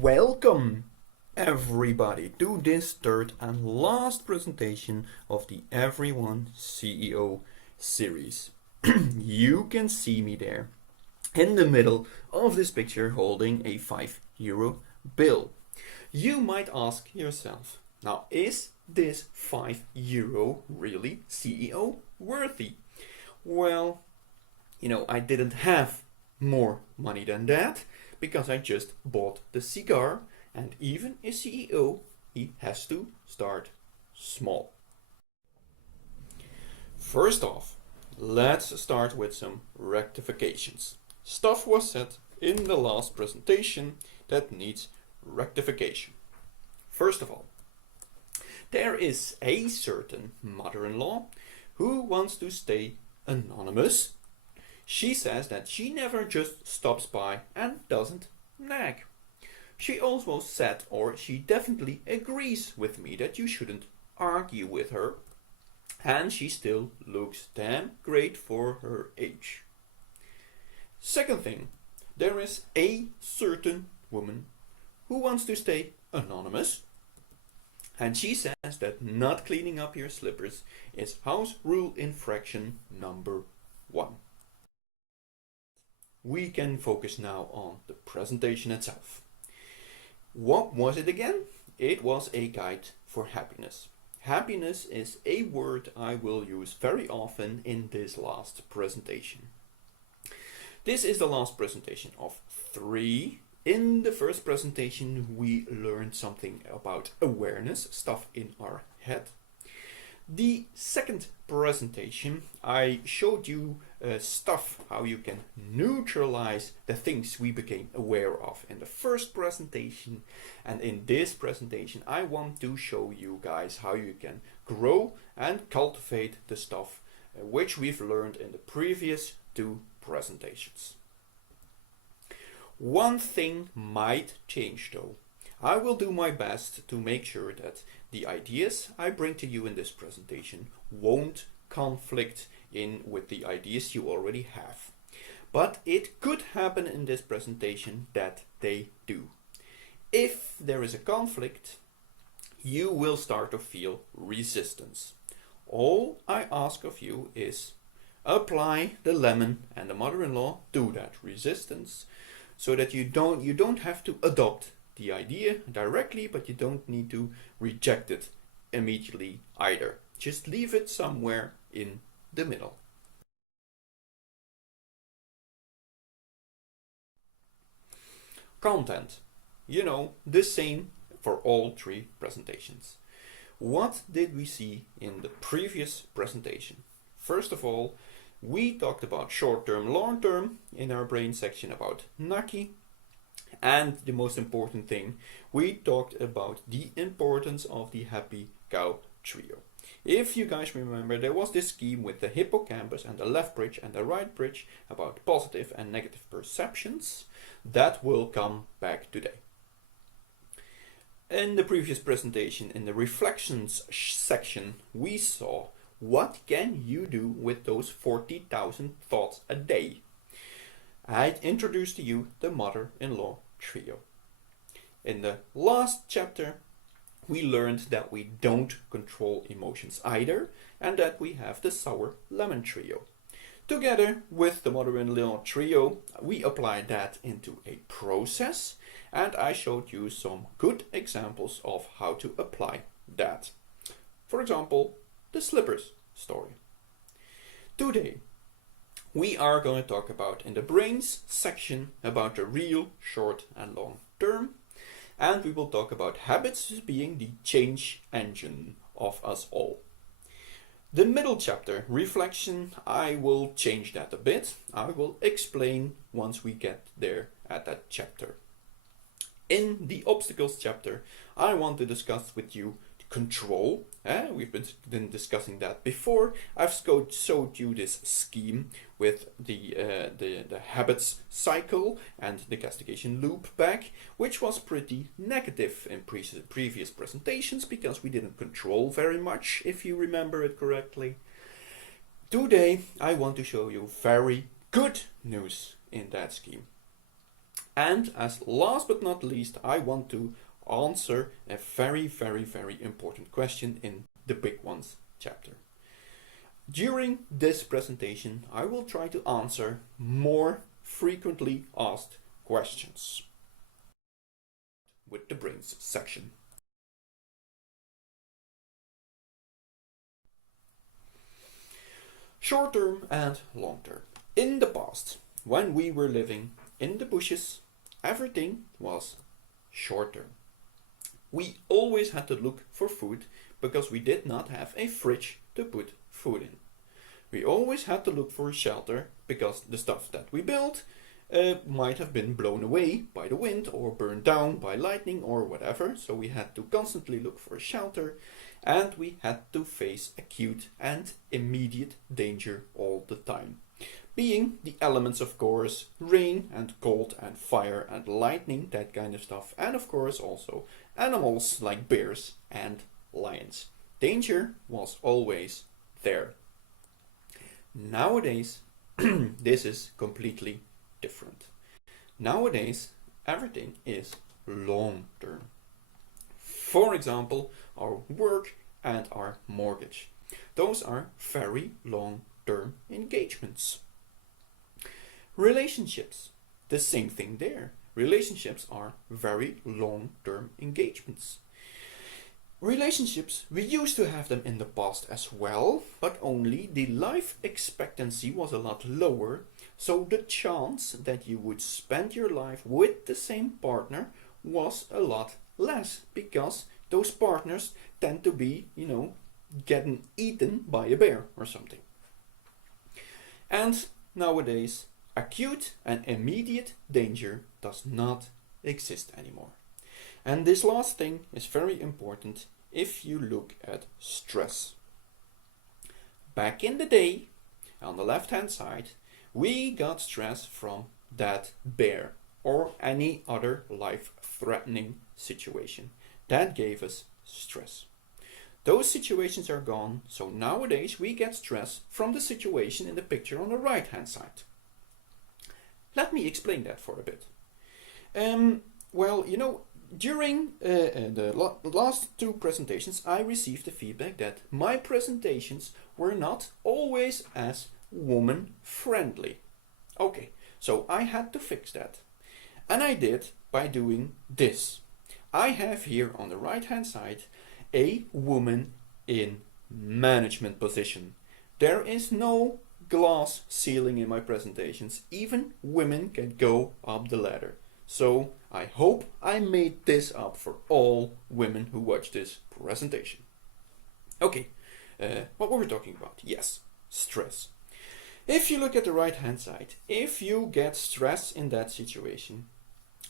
Welcome everybody to this third and last presentation of the Everyone CEO series. You can see me there in the middle of this picture holding a €5 bill. You might ask yourself, now is this €5 really CEO worthy? Well, I didn't have more money than that because I just bought the cigar, and even a CEO, he has to start small. First off, let's start with some rectifications. Stuff was said in the last presentation that needs rectification. First of all, there is a certain mother-in-law who wants to stay anonymous. She says that she never just stops by and doesn't nag. She also said, or she definitely agrees with me, that you shouldn't argue with her, and she still looks damn great for her age. Second thing, there is a certain woman who wants to stay anonymous, and she says that not cleaning up your slippers is house rule infraction number 1. We can focus now on the presentation itself. What was it again? It was a guide for happiness. Happiness is a word I will use very often in this last presentation. This is the last presentation of 3. In the first presentation, we learned something about awareness, stuff in our head. The second presentation, I showed you stuff, how you can neutralize the things we became aware of in the first presentation. And in this presentation, I want to show you guys how you can grow and cultivate the stuff which we've learned in the previous 2 presentations. One thing might change though. I will do my best to make sure that the ideas I bring to you in this presentation won't conflict with the ideas you already have. But it could happen in this presentation that they do. If there is a conflict, you will start to feel resistance. All I ask of you is apply the lemon and the mother-in-law to that resistance, so that you don't have to adopt the idea directly, but you don't need to reject it immediately either. Just leave it somewhere in the middle. Content. The same for all 3 presentations. What did we see in the previous presentation? First of all, we talked about short-term, long-term in our brain section, about Naki. And the most important thing, we talked about the importance of the happy cow trio. If you guys remember, there was this scheme with the hippocampus and the left bridge and the right bridge about positive and negative perceptions. That will come back today. In the previous presentation, in the reflections section, we saw what can you do with those 40,000 thoughts a day. I introduced to you the mother-in-law trio. In the last chapter, we learned that we don't control emotions either, and that we have the sour lemon trio. Together with the mother-in-law trio, we applied that into a process, and I showed you some good examples of how to apply that. For example, the slippers story. Today, we are going to talk about, in the brains section, about the real, short and long term. And we will talk about habits being the change engine of us all. The middle chapter, reflection, I will change that a bit. I will explain once we get there at that chapter. In the obstacles chapter, I want to discuss with you control. We've been discussing that before. I've showed you this scheme with the habits cycle and the castigation loop back, which was pretty negative in previous presentations because we didn't control very much, if you remember it correctly. Today I want to show you very good news in that scheme. And as last but not least, I want to answer a very, very, very important question in the Big Ones chapter. During this presentation, I will try to answer more frequently asked questions with the brains section. Short term and long term. In the past, when we were living in the bushes, everything was short term. We always had to look for food because we did not have a fridge to put food in. We always had to look for a shelter because the stuff that we built might have been blown away by the wind or burned down by lightning or whatever. So we had to constantly look for a shelter, and we had to face acute and immediate danger all the time. Being the elements, of course, rain and cold and fire and lightning, that kind of stuff. And of course also animals like bears and lions. Danger was always there. Nowadays, this is completely different. Nowadays, everything is long term. For example, our work and our mortgage. Those are very long term engagements. Relationships, the same thing there. Relationships are very long term engagements. Relationships, we used to have them in the past as well, but only the life expectancy was a lot lower, so the chance that you would spend your life with the same partner was a lot less, because those partners tend to be, getting eaten by a bear or something. And nowadays, acute and immediate danger does not exist anymore. And this last thing is very important if you look at stress. Back in the day, on the left hand side, we got stress from that bear or any other life-threatening situation. That gave us stress. Those situations are gone, so nowadays we get stress from the situation in the picture on the right hand side. Let me explain that for a bit. During the last two presentations, I received the feedback that my presentations were not always as woman-friendly. Okay, so I had to fix that. And I did by doing this. I have here on the right-hand side a woman in management position. There is no glass ceiling in my presentations. Even women can go up the ladder. So I hope I made this up for all women who watch this presentation. Okay, what were we talking about? Yes, stress. If you look at the right hand side, if you get stress in that situation,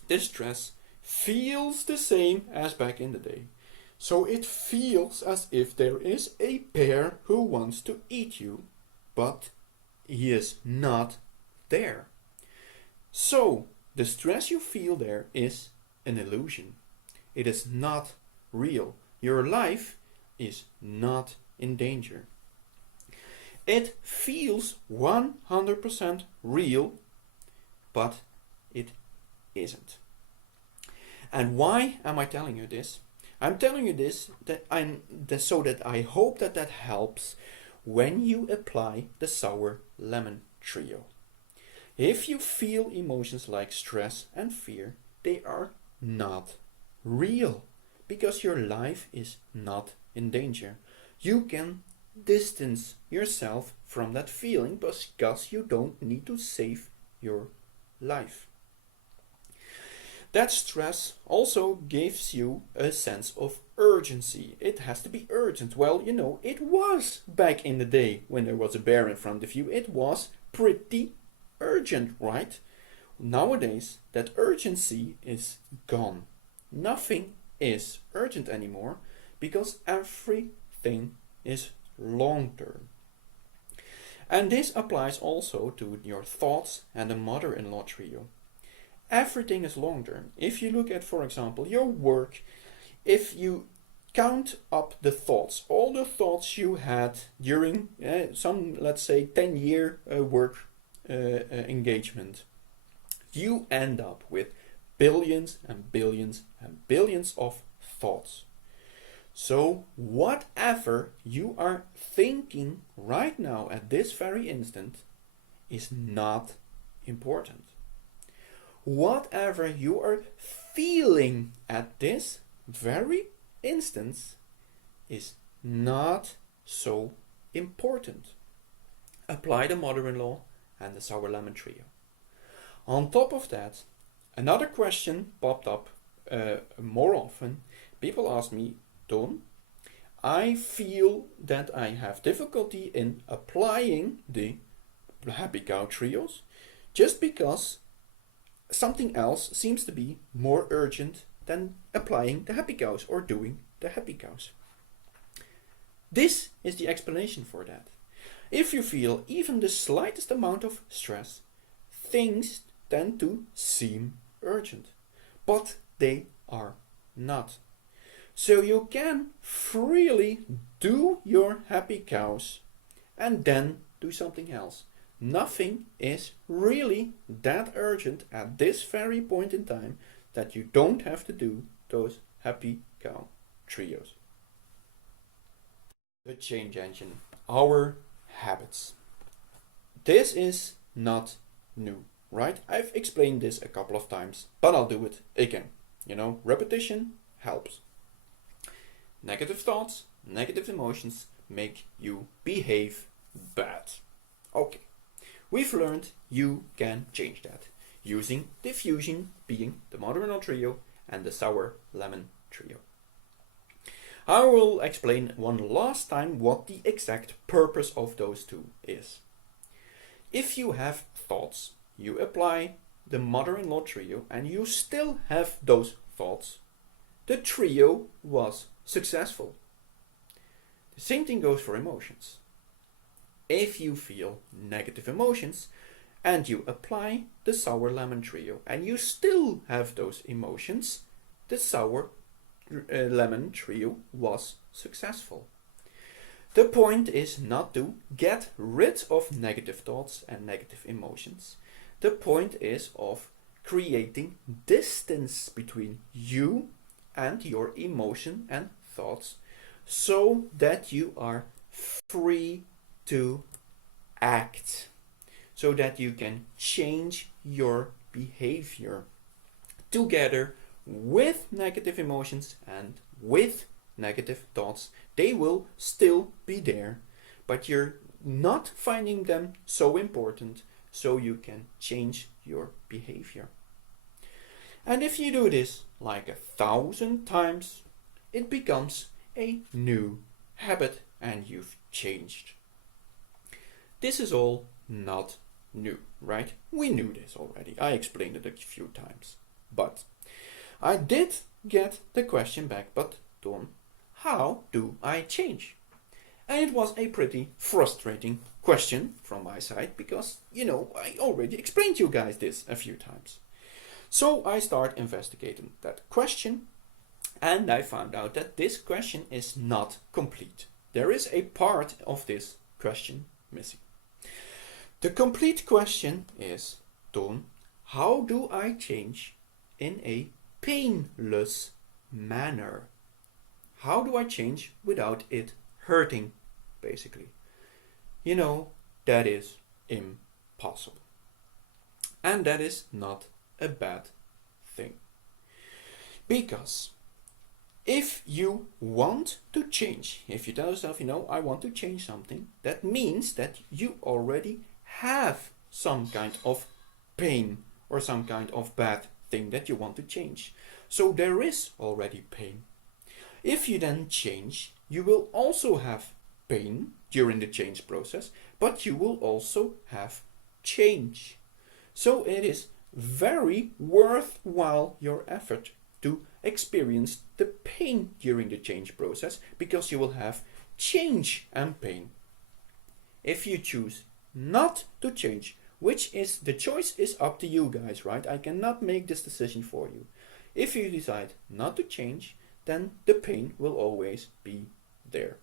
this stress feels the same as back in the day. So it feels as if there is a bear who wants to eat you, but he is not there. So the stress you feel there is an illusion. It is not real. Your life is not in danger. It feels 100% real, but it isn't. And why am I telling you this? I'm telling you this so that I hope that helps when you apply the sour lemon trio. If you feel emotions like stress and fear, they are not real, because your life is not in danger. You can distance yourself from that feeling because you don't need to save your life. That stress also gives you a sense of urgency. It has to be urgent. Well, it was back in the day when there was a bear in front of you. It was pretty urgent, right? Nowadays, that urgency is gone. Nothing is urgent anymore because everything is long term. And this applies also to your thoughts and the mother-in-law trio. Everything is long term. If you look at, for example, your work, if you count up the thoughts, all the thoughts you had during some, let's say, 10-year work engagement, you end up with billions and billions and billions of thoughts. So whatever you are thinking right now at this very instant is not important. Whatever you are feeling at this very instance is not so important. Apply the mother-in-law and the sour lemon trio. On top of that, another question popped up more often. People ask me, Don, I feel that I have difficulty in applying the happy cow trios just because something else seems to be more urgent than applying the happy cows or doing the happy cows. This is the explanation for that. If you feel even the slightest amount of stress, things tend to seem urgent, but they are not. So you can freely do your happy cows and then do something else. Nothing is really that urgent at this very point in time that you don't have to do those happy cow trios. The change engine, our habits. This is not new, right? I've explained this a couple of times, but I'll do it again. Repetition helps. Negative thoughts, negative emotions make you behave bad. Okay, we've learned you can change that using diffusion being the mother-in-law trio and the sour lemon trio. I will explain one last time what the exact purpose of those two is. If you have thoughts, you apply the mother-in-law trio and you still have those thoughts, the trio was successful. The same thing goes for emotions. If you feel negative emotions and you apply the sour lemon trio and you still have those emotions, the sour lemon trio was successful. The point is not to get rid of negative thoughts and negative emotions. The point is of creating distance between you and your emotion and thoughts so that you are free to act, so that you can change your behavior together with negative emotions and with negative thoughts. They will still be there, but you're not finding them so important, so you can change your behavior. And if you do this like 1,000 times, it becomes a new habit and you've changed. This is all not new, right? We knew this already. I explained it a few times. But I did get the question back, but Don, how do I change? And it was a pretty frustrating question from my side because, I already explained to you guys this a few times. So I start investigating that question and I found out that this question is not complete. There is a part of this question missing. The complete question is, Don, how do I change in a painless manner? How do I change without it hurting, basically? That is impossible. And that is not a bad thing. Because if you want to change, if you tell yourself, I want to change something, that means that you already have some kind of pain or some kind of bad thing that you want to change. So there is already pain. If you then change, you will also have pain during the change process, but you will also have change. So it is very worthwhile your effort to experience the pain during the change process because you will have change and pain. If you choose not to change, which is the choice is up to you guys, right? I cannot make this decision for you. If you decide not to change, then the pain will always be there.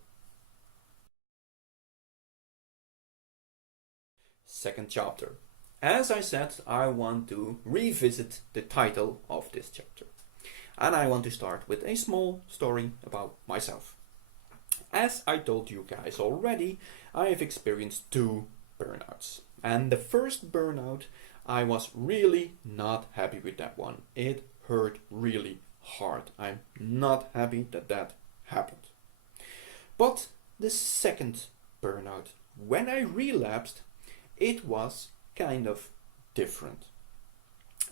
Second chapter, As I said, I want to revisit the title of this chapter. And I want to start with a small story about myself. As I told you guys already, I have experienced 2 burnouts. And the first burnout, I was really not happy with that one. It hurt really hard. I'm not happy that that happened. But the second burnout, when I relapsed, it was kind of different.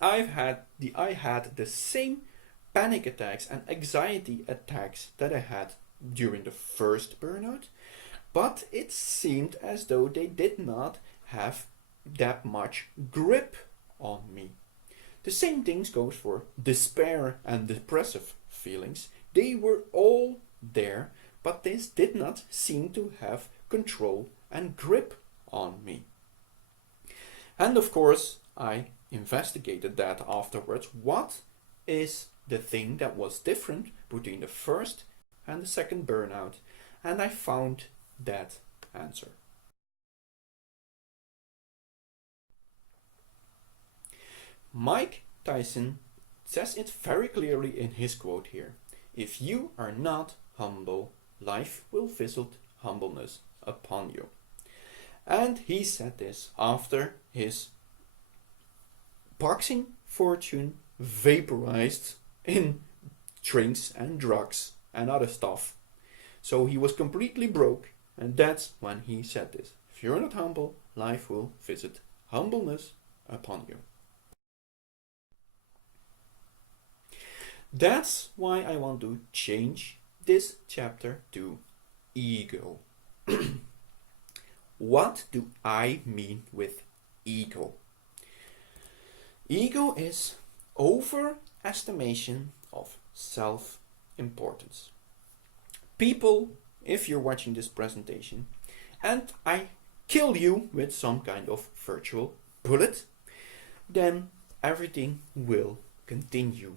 I had the same panic attacks and anxiety attacks that I had during the first burnout, but it seemed as though they did not have that much grip on me. The same things goes for despair and depressive feelings. They were all there, but this did not seem to have control and grip on me. And of course, I investigated that afterwards. What is the thing that was different between the first and the second burnout? And I found that answer. Mike Tyson says it very clearly in his quote here. If you are not humble, life will visit humbleness upon you. And he said this after his boxing fortune vaporized in drinks and drugs and other stuff. So he was completely broke, and that's when he said this. If you're not humble, life will visit humbleness upon you. That's why I want to change this chapter to ego. What do I mean with ego? Ego is overestimation of self-importance. People, if you're watching this presentation and I kill you with some kind of virtual bullet, then everything will continue.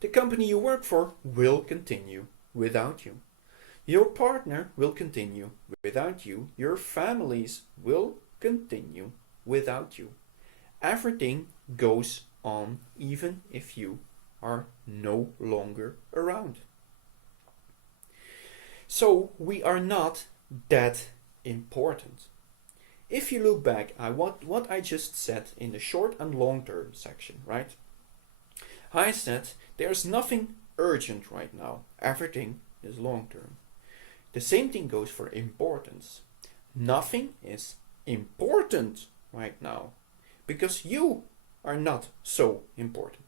The company you work for will continue without you. Your partner will continue without you. Your families will continue without you. Everything goes on even if you are no longer around. So we are not that important. If you look back at what I just said in the short and long term section, right? I said there's nothing urgent right now. Everything is long term. The same thing goes for importance. Nothing is important right now because you are not so important.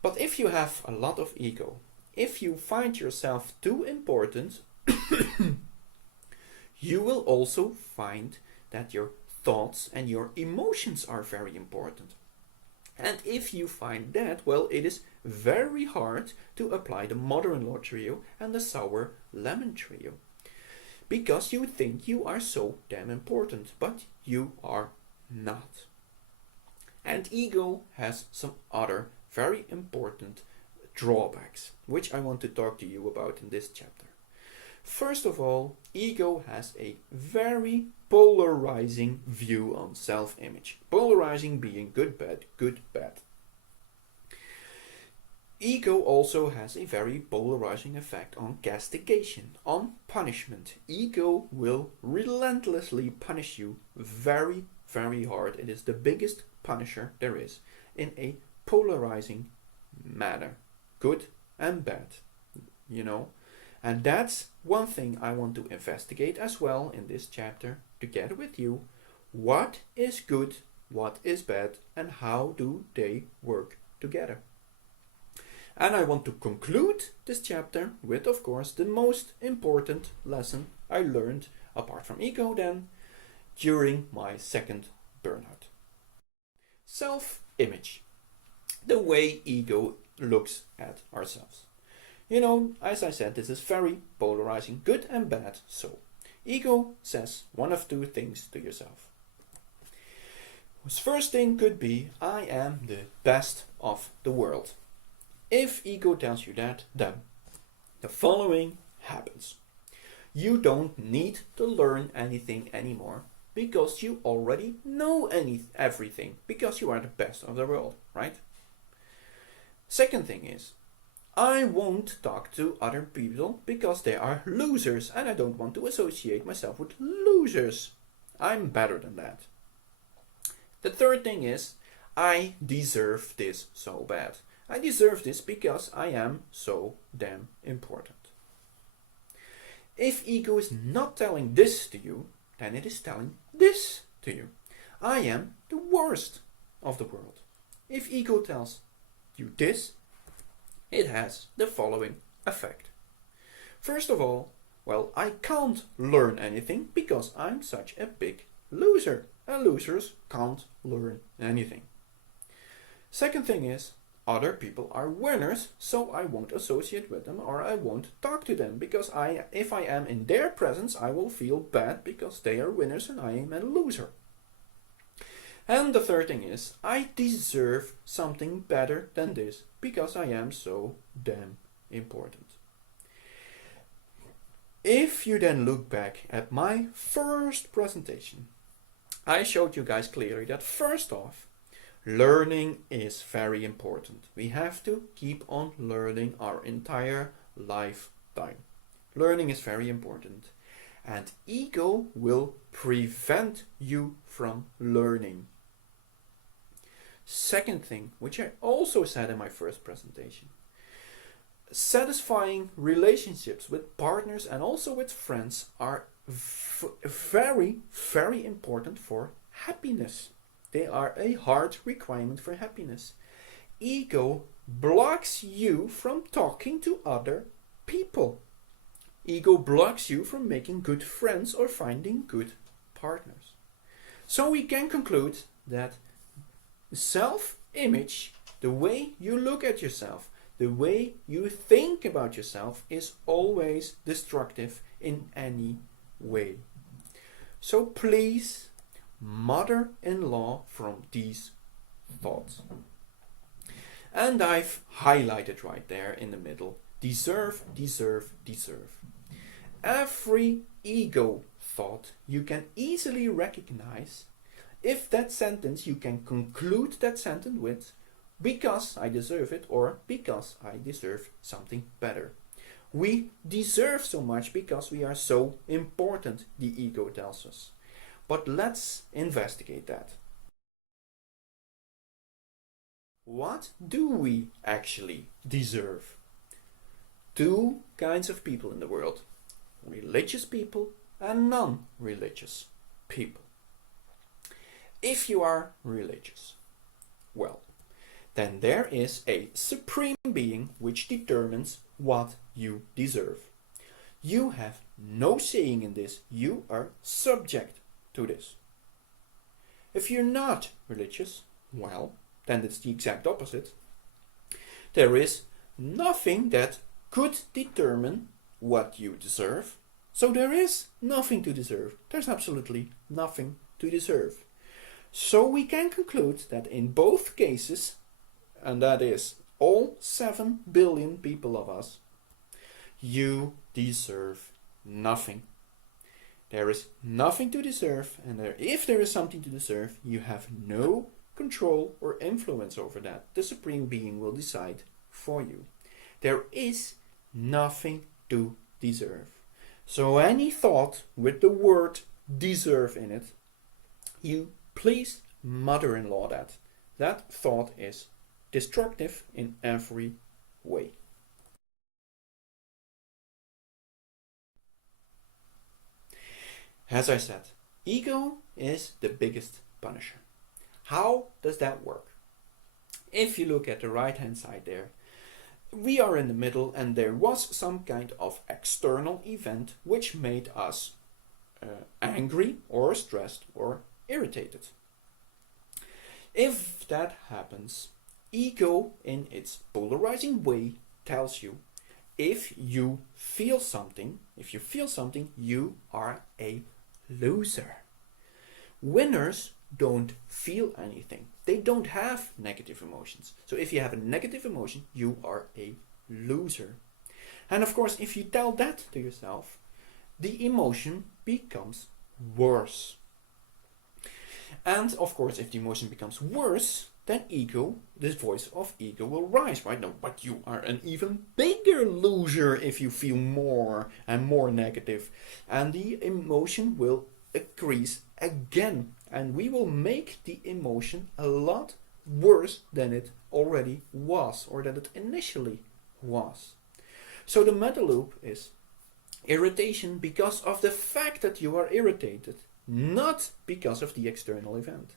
But if you have a lot of ego, if you find yourself too important, you will also find that your thoughts and your emotions are very important. And if you find that, well, it is very hard to apply the mother-in-law trio and the sour lemon trio. Because you think you are so damn important, but you are not. And ego has some other very important drawbacks, which I want to talk to you about in this chapter. First of all, ego has a very polarizing view on self-image. Polarizing being good, bad, good, bad. Ego also has a very polarizing effect on castigation, on punishment. Ego will relentlessly punish you very, very hard. It is the biggest punisher there is in a polarizing manner. Good and bad, you know. And that's one thing I want to investigate as well in this chapter together with you. What is good, what is bad, and how do they work together? And I want to conclude this chapter with, of course, the most important lesson I learned, apart from ego then, during my second burnout. Self-image. The way ego looks at ourselves. You know, as I said, this is very polarizing, good and bad. So, ego says one of two things to yourself. His first thing could be, I am the best of the world. If ego tells you that, then the following happens. You don't need to learn anything anymore because you already know everything, because you are the best of the world, right? Second thing is, I won't talk to other people because they are losers and I don't want to associate myself with losers. I'm better than that. The third thing is, I deserve this so bad. I deserve this because I am so damn important. If ego is not telling this to you, then it is telling this to you. I am the worst of the world. If ego tells you this, it has the following effect. First of all, well, I can't learn anything because I'm such a big loser. And losers can't learn anything. Second thing is, other people are winners, so I won't associate with them or I won't talk to them because if I am in their presence, I will feel bad because they are winners and I am a loser. And the third thing is, I deserve something better than this because I am so damn important. If you then look back at my first presentation, I showed you guys clearly that first off, learning is very important. We have to keep on learning our entire lifetime. Learning is very important. And ego will prevent you from learning. Second thing, which I also said in my first presentation, satisfying relationships with partners and also with friends are very, very important for happiness. They are a hard requirement for happiness. Ego blocks you from talking to other people. Ego blocks you from making good friends or finding good partners. So we can conclude that self-image, the way you look at yourself, the way you think about yourself, is always destructive in any way. So please, mother-in-law from these thoughts. And I've highlighted right there in the middle, deserve, deserve, deserve. Every ego thought you can easily recognize if that sentence, you can conclude that sentence with because I deserve it or because I deserve something better. We deserve so much because we are so important, the ego tells us. But let's investigate that. What do we actually deserve? Two kinds of people in the world: religious people and non-religious people. If you are religious, well, then there is a supreme being which determines what you deserve. You have no saying in this, you are subject to this. If you're not religious, well, then it's the exact opposite. There is nothing that could determine what you deserve, so there is nothing to deserve. There's absolutely nothing to deserve. So we can conclude that in both cases, and that is all 7 billion people of us, you deserve nothing. There is nothing to deserve, and if there is something to deserve, you have no control or influence over that. The Supreme Being will decide for you. There is nothing to deserve. So any thought with the word deserve in it, you please mother-in-law that. That thought is destructive in every way. As I said, ego is the biggest punisher. How does that work? If you look at the right hand side there, we are in the middle and there was some kind of external event which made us angry or stressed or irritated. If that happens, ego in its polarizing way tells you if you feel something, you are a loser. Winners don't feel anything. They don't have negative emotions. So if you have a negative emotion, you are a loser. And of course, if you tell that to yourself, the emotion becomes worse. And of course, if the emotion becomes worse, then ego, this voice of ego will rise, right? No, but you are an even bigger loser if you feel more and more negative. And the emotion will increase again. And we will make the emotion a lot worse than it already was, or that it initially was. So the meta loop is irritation because of the fact that you are irritated, not because of the external event.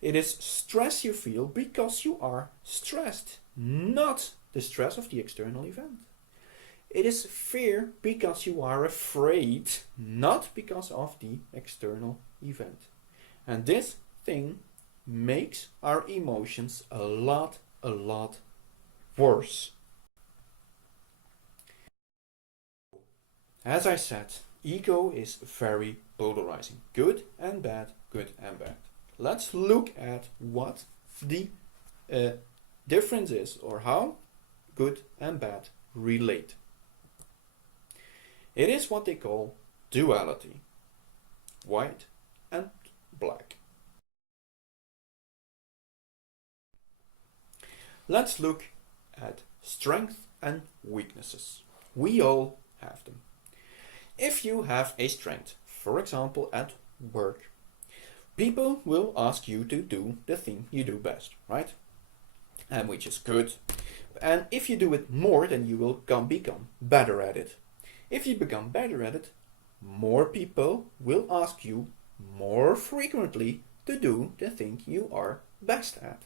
It is stress you feel because you are stressed, not the stress of the external event. It is fear because you are afraid, not because of the external event. And this thing makes our emotions a lot worse. As I said, ego is very polarizing. Good and bad, good and bad. Let's look at what the difference is, or how good and bad relate. It is what they call duality. White and black. Let's look at strength and weaknesses. We all have them. If you have a strength, for example at work, people will ask you to do the thing you do best, right? And which is good. And if you do it more, then you will become better at it. If you become better at it, more people will ask you more frequently to do the thing you are best at.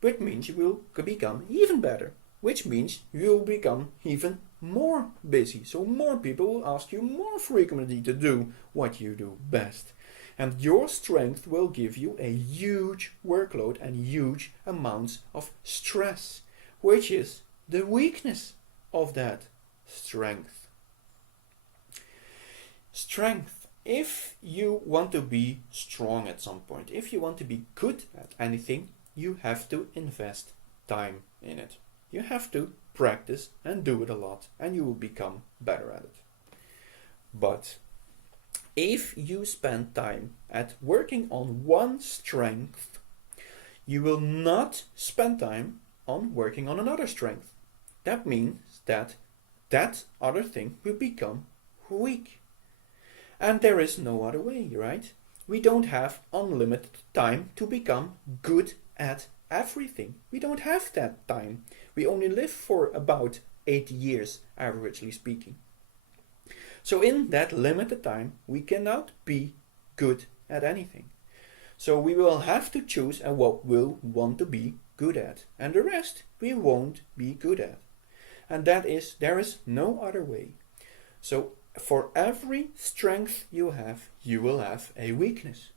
Which means you will become even better. Which means you will become even more busy. So more people will ask you more frequently to do what you do best. And your strength will give you a huge workload and huge amounts of stress, which is the weakness of that strength. Strength. If you want to be strong at some point, if you want to be good at anything, you have to invest time in it. You have to practice and do it a lot, and you will become better at it. But if you spend time at working on one strength, you will not spend time on working on another strength. That means that that other thing will become weak. And there is no other way, right? We don't have unlimited time to become good at everything. We don't have that time. We only live for about 80 years, averagely speaking. So in that limited time, we cannot be good at anything. So we will have to choose what we'll want to be good at. And the rest we won't be good at. And there is no other way. So for every strength you will have a weakness.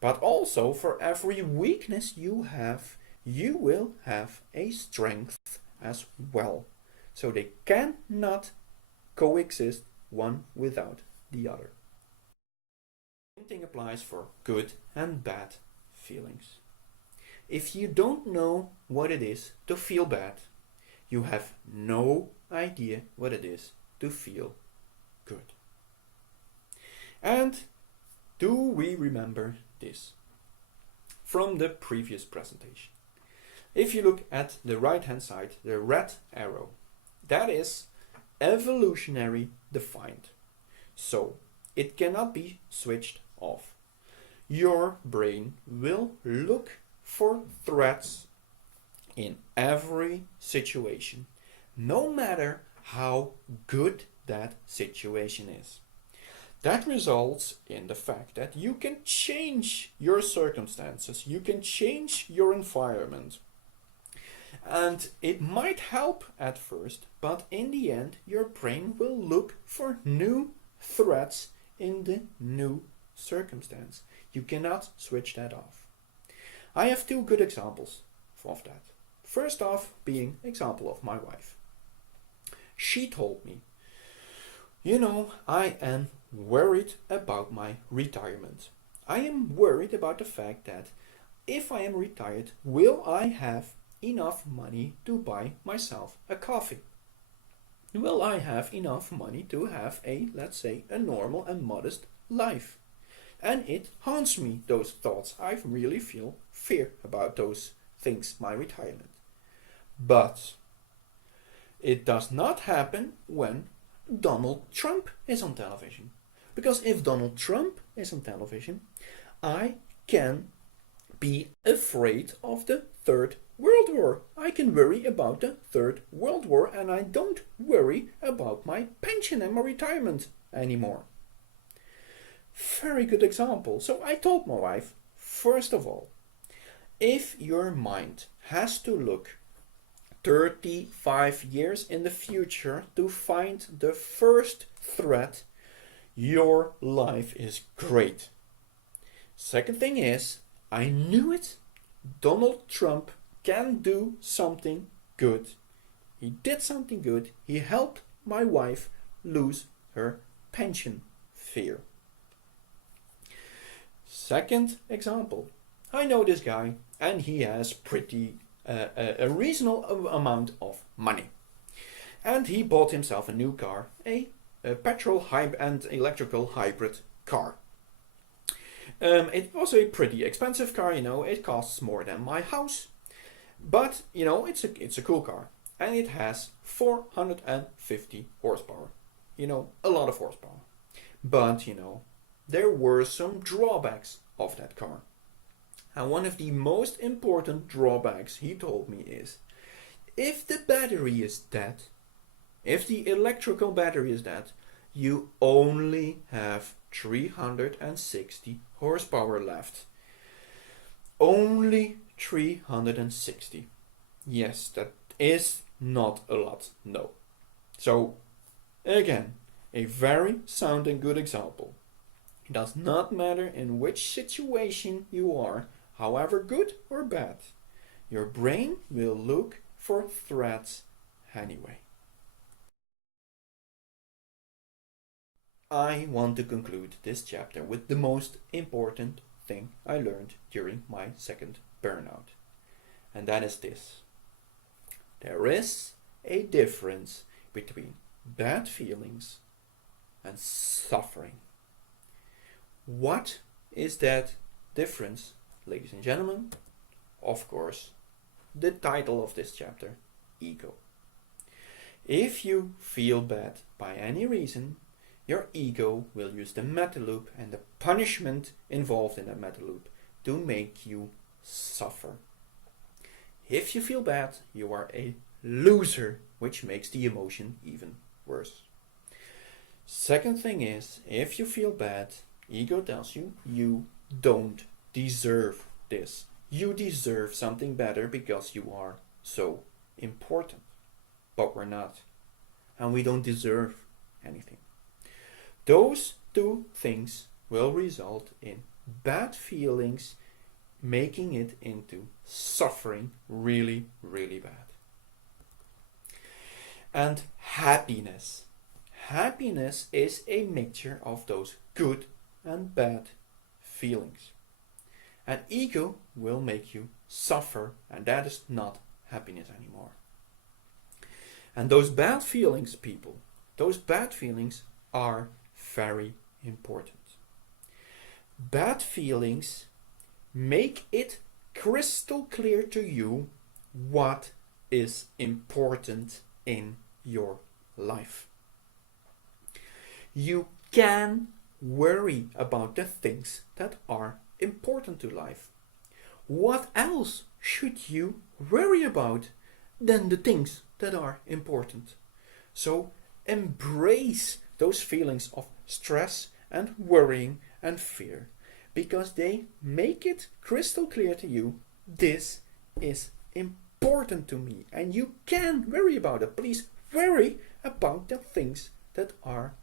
But also for every weakness you will have a strength as well. So they cannot coexist one without the other. Same thing applies for good and bad feelings. If you don't know what it is to feel bad, you have no idea what it is to feel good. And do we remember this from the previous presentation? If you look at the right hand side, the red arrow, that is evolutionary defined. So it cannot be switched off. Your brain will look for threats in every situation, no matter how good that situation is. That results in the fact that you can change your circumstances, you can change your environment. And it might help at first, but in the end, your brain will look for new threats in the new circumstance. You cannot switch that off. I have two good examples of that. First off, being example of my wife. She told me, I am worried about my retirement. I am worried about the fact that if I am retired, will I have enough money to buy myself a coffee? Will I have enough money to have let's say, a normal and modest life? and it haunts me, those thoughts. I really feel fear about those things, my retirement. But it does not happen when Donald Trump is on television. Because if Donald Trump is on television, I can be afraid of the Third World War. I can worry about the Third World War, and I don't worry about my pension and my retirement anymore. Very good example. So I told my wife, first of all, if your mind has to look 35 years in the future to find the first threat, your life is great. Second thing is, I knew it. Donald Trump can do something good. He did something good. He helped my wife lose her pension fear. Second example. I know this guy and he has a reasonable amount of money. And he bought himself a new car, a petrol and electrical hybrid car. It was a pretty expensive car, it costs more than my house. But, it's a cool car. And it has 450 horsepower. A lot of horsepower. But, there were some drawbacks of that car. And one of the most important drawbacks he told me is, if the battery is dead, if the electrical battery is dead, you only have 360 horsepower left. Only 360. Yes, that is not a lot, no. So, again, a very sound and good example. It does not matter in which situation you are, however good or bad. Your brain will look for threats anyway. I want to conclude this chapter with the most important thing I learned during my second burnout. And that is this. There is a difference between bad feelings and suffering. What is that difference, ladies and gentlemen? Of course, the title of this chapter, ego. If you feel bad by any reason, your ego will use the meta loop and the punishment involved in that meta loop to make you suffer. If you feel bad, you are a loser, which makes the emotion even worse. Second thing is, if you feel bad, ego tells you, you don't deserve this. You deserve something better because you are so important. But we're not. And we don't deserve anything. Those two things will result in bad feelings, making it into suffering really, really bad. And happiness. Happiness is a mixture of those good and bad feelings. And ego will make you suffer, and that is not happiness anymore. And those bad feelings, people, those bad feelings are very important. Bad feelings make it crystal clear to you what is important in your life. You can worry about the things that are important to life. What else should you worry about than the things that are important? So embrace those feelings of stress and worrying and fear, because they make it crystal clear to you, this is important to me, and you can worry about it. Please worry about the things that are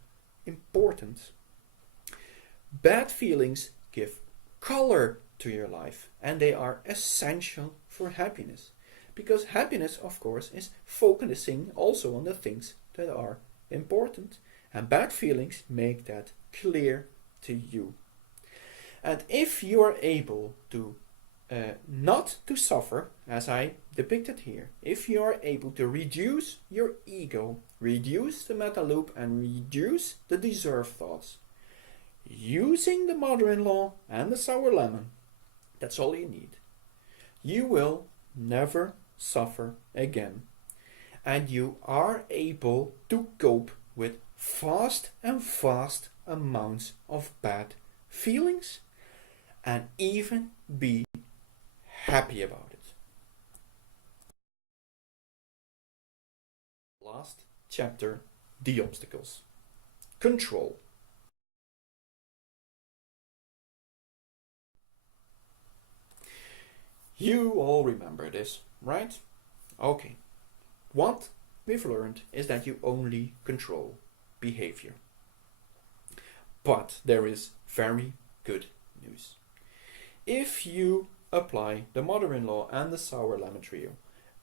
important. Bad feelings give color to your life, and they are essential for happiness, because happiness, of course, is focusing also on the things that are important, and bad feelings make that clear to you. And if you are able to not to suffer, as I depicted here, if you are able to reduce your ego, reduce the meta loop, and reduce the deserve thoughts, using the mother-in-law and the sour lemon, that's all you need. You will never suffer again. And you are able to cope with fast amounts of bad feelings and even be happy about it. Last chapter, the obstacles. Control. You all remember this, right? Okay. What we've learned is that you only control behavior. But there is very good news. If you apply the mother-in-law and the sour lemon trio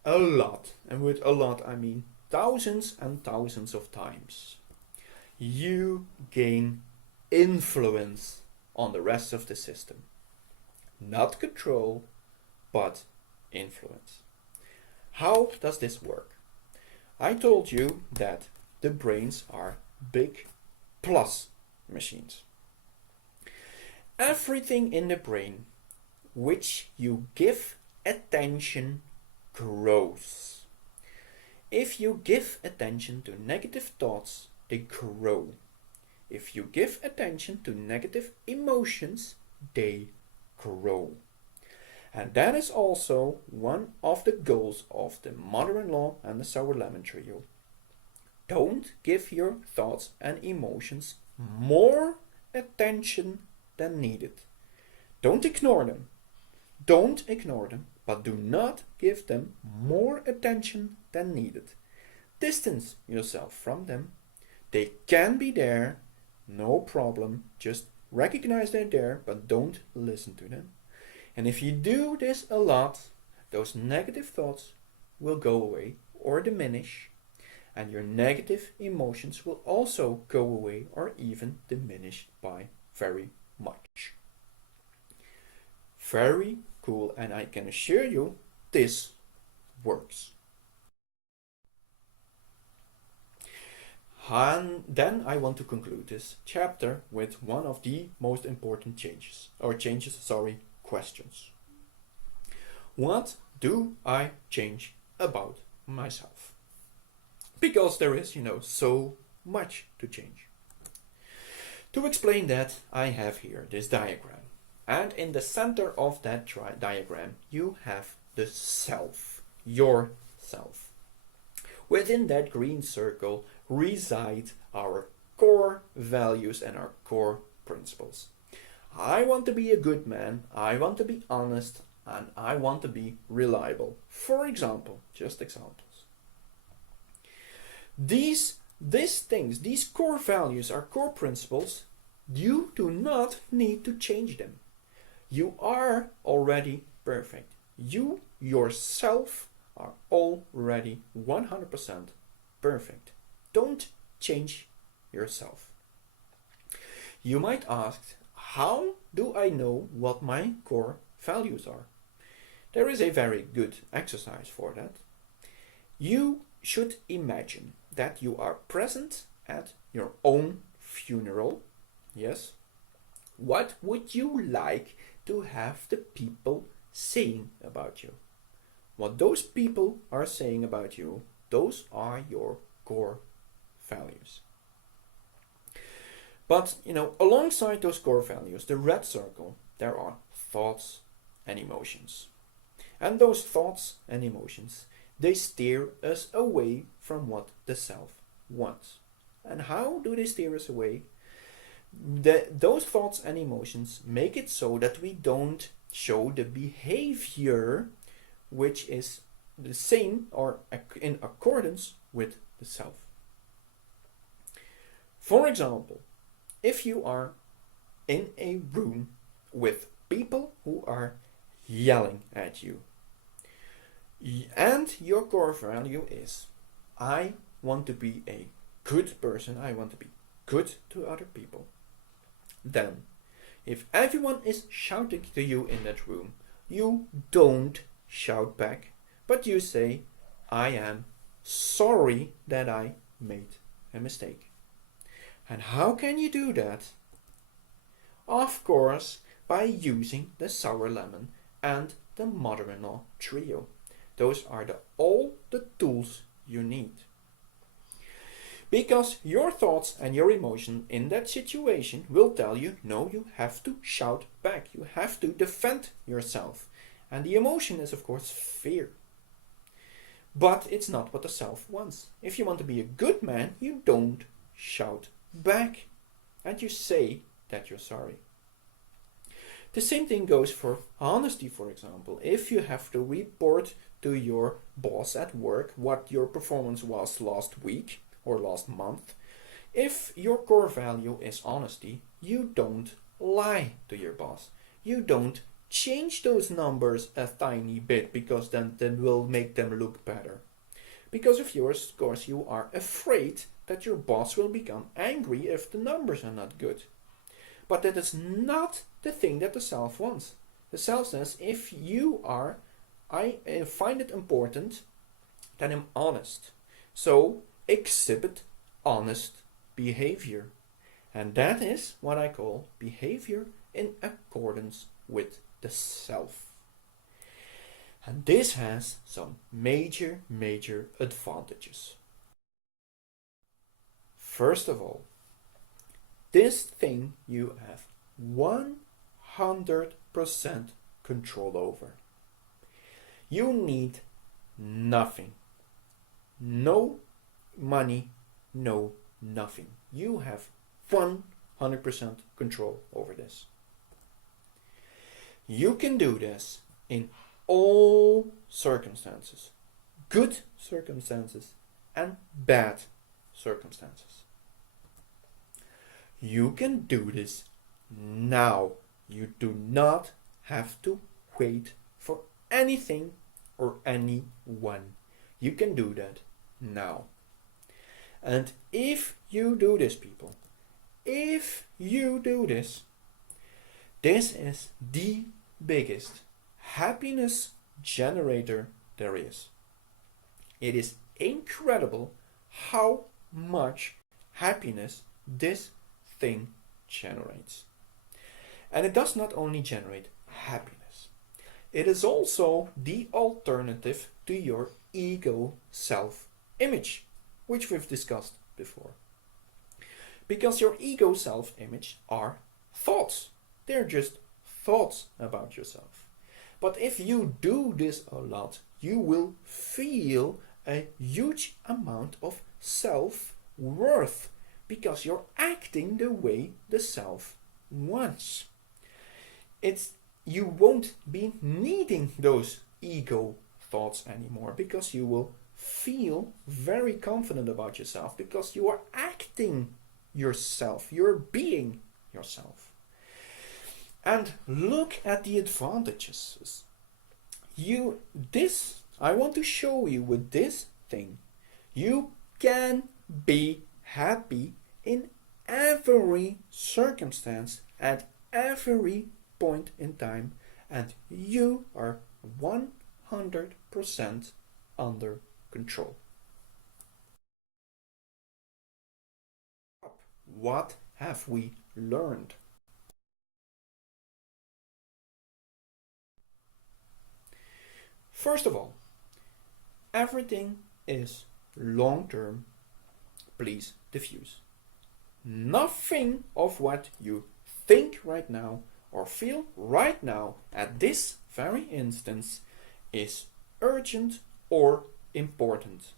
a lot, and with a lot I mean thousands and thousands of times, you gain influence on the rest of the system. Not control, but influence. How does this work? I told you that the brains are big plus machines. Everything in the brain which you give attention grows. If you give attention to negative thoughts, they grow. If you give attention to negative emotions, they grow. And that is also one of the goals of the mother-in-law and the sour lemon trio. Don't give your thoughts and emotions more attention than needed. Don't ignore them. Don't ignore them, but do not give them more attention than needed. Distance yourself from them. They can be there, no problem. Just recognize they're there, but don't listen to them. And if you do this a lot, those negative thoughts will go away or diminish, and your negative emotions will also go away or even diminish by very much. Very cool, and I can assure you this works. And then I want to conclude this chapter with one of the most important questions. What do I change about myself? Because there is, so much to change. To explain that, I have here this diagram. And in the center of that diagram, you have the self, your self. Within that green circle reside our core values and our core principles. I want to be a good man, I want to be honest, and I want to be reliable. For example, just examples. These things, these core values, our core principles, you do not need to change them. You are already perfect. You yourself are already 100% perfect. Don't change yourself. You might ask, how do I know what my core values are? There is a very good exercise for that. You should imagine that you are present at your own funeral. Yes. What would you like to have the people saying about you? What those people are saying about you, those are your core values. But, alongside those core values, the red circle, there are thoughts and emotions. And those thoughts and emotions, they steer us away from what the self wants. And how do they steer us away? Those thoughts and emotions make it so that we don't show the behavior which is the same or in accordance with the self. For example, if you are in a room with people who are yelling at you, and your core value is, I want to be a good person, I want to be good to other people, then if everyone is shouting to you in that room, you don't shout back, but you say, I am sorry that I made a mistake. And how can you do that? Of course, by using the sour lemon and the mother-in-law trio. Those are all the tools you need. Because your thoughts and your emotion in that situation will tell you, no, you have to shout back. You have to defend yourself. And the emotion is, of course, fear. But it's not what the self wants. If you want to be a good man, you don't shout back. And you say that you're sorry. The same thing goes for honesty, for example. If you have to report to your boss at work what your performance was last week or last month, if your core value is honesty, you don't lie to your boss. You don't change those numbers a tiny bit because then that will make them look better. Because of course, you are afraid that your boss will become angry if the numbers are not good. But that is not the thing that the self wants. The self says, if you are, I find it important that I'm honest. So exhibit honest behavior. And that is what I call behavior in accordance with the self. And this has some major advantages. First of all, this thing you have 100% control over. You need nothing. No money, no nothing. You have 100% control over this. You can do this in all circumstances. Good circumstances and bad circumstances. You can do this now. You do not have to wait for anything or anyone. You can do that now. And if you do this, people, if you do this, this is the biggest happiness generator there is. It is incredible how much happiness this thing generates. And it does not only generate happiness, it is also the alternative to your ego self-image, which we've discussed before. Because your ego self-image are thoughts. They're just thoughts about yourself. But if you do this a lot, you will feel a huge amount of self-worth because you're acting the way the self wants. You won't be needing those ego thoughts anymore because you will feel very confident about yourself because you are acting yourself, you're being yourself. And look at the advantages. I want to show you with this thing, you can be happy in every circumstance at every point in time, and you are 100% under control. What have we learned? First of all, everything is long-term. Please diffuse. Nothing of what you think right now or feel right now at this very instance is urgent or important.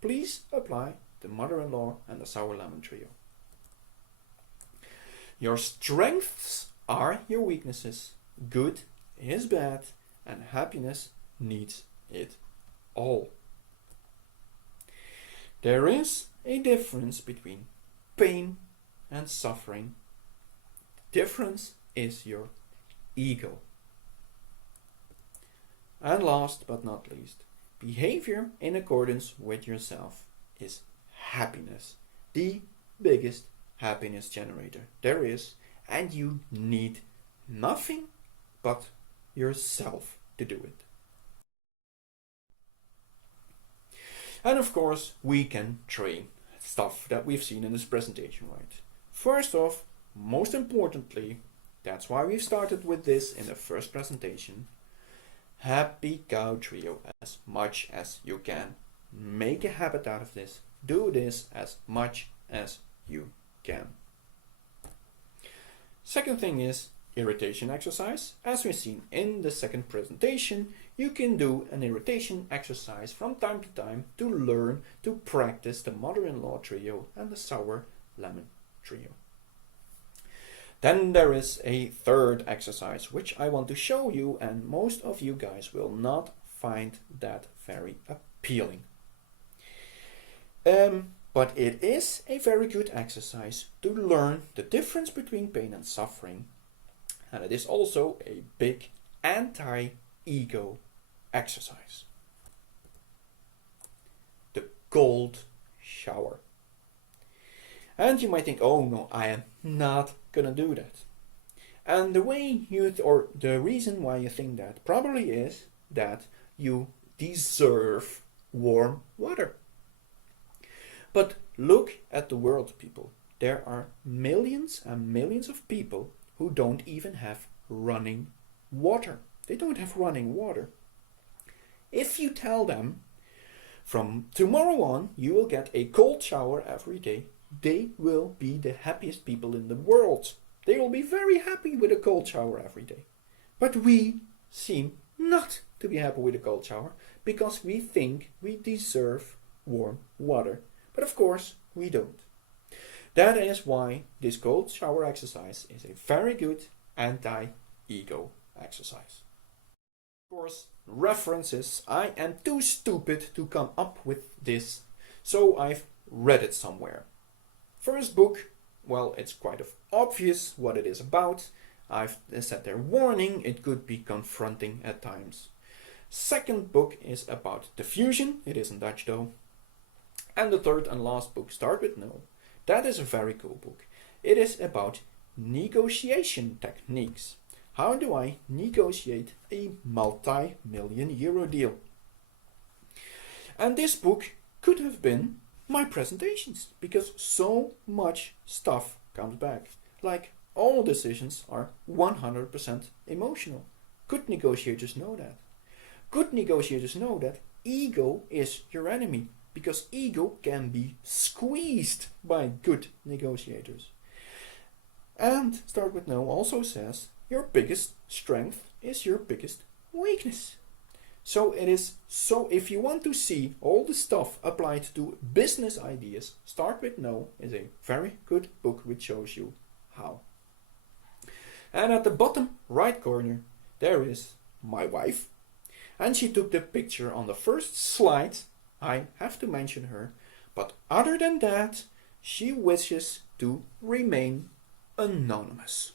Please apply the mother-in-law and the sour lemon trio. Your strengths are your weaknesses. Good is bad, and happiness needs it all. There is a difference between pain and suffering. Difference is your ego. And last but not least, behavior in accordance with yourself is happiness. The biggest happiness generator there is, and you need nothing but yourself to do it. And of course, we can train stuff that we've seen in this presentation, right? First off, most importantly, That's why we've started with this in the first presentation. Happy cow trio as much as you can. Make a habit out of this. Do this as much as you can. Second thing is irritation exercise. As we've seen in the second presentation, you can do an irritation exercise from time to time to learn to practice the mother-in-law trio and the sour lemon trio. Then there is a third exercise which I want to show you, and most of you guys will not find that very appealing. But it is a very good exercise to learn the difference between pain and suffering. And it is also a big anti-ego exercise. The cold shower. And you might think, oh no, I am not gonna do that. And the way or the reason why you think that probably is that you deserve warm water. But look at the world, people. There are millions and millions of people who don't even have running water. They don't have running water. If you tell them from tomorrow on you will get a cold shower every day, they will be the happiest people in the world. They will be very happy with a cold shower every day. But we seem not to be happy with a cold shower because we think we deserve warm water. But of course, we don't. That is why this cold shower exercise is a very good anti-ego exercise. Of course, references. I am too stupid to come up with this, so I've read it somewhere. First book, well, it's quite obvious what it is about. I've said there, warning, it could be confronting at times. Second book is about diffusion. It is in Dutch though. And the third and last book, Start With No. That is a very cool book. It is about negotiation techniques. How do I negotiate a multi-million euro deal? And this book could have been my presentations, because so much stuff comes back. Like, all decisions are 100% emotional. Good negotiators know that. Good negotiators know that ego is your enemy, because ego can be squeezed by good negotiators. And Start With No also says your biggest strength is your biggest weakness. So if you want to see all the stuff applied to business ideas, Start With No is a very good book which shows you how. And at the bottom right corner there is my wife, and she took the picture on the first slide. I have to mention her, but other than that, she wishes to remain anonymous.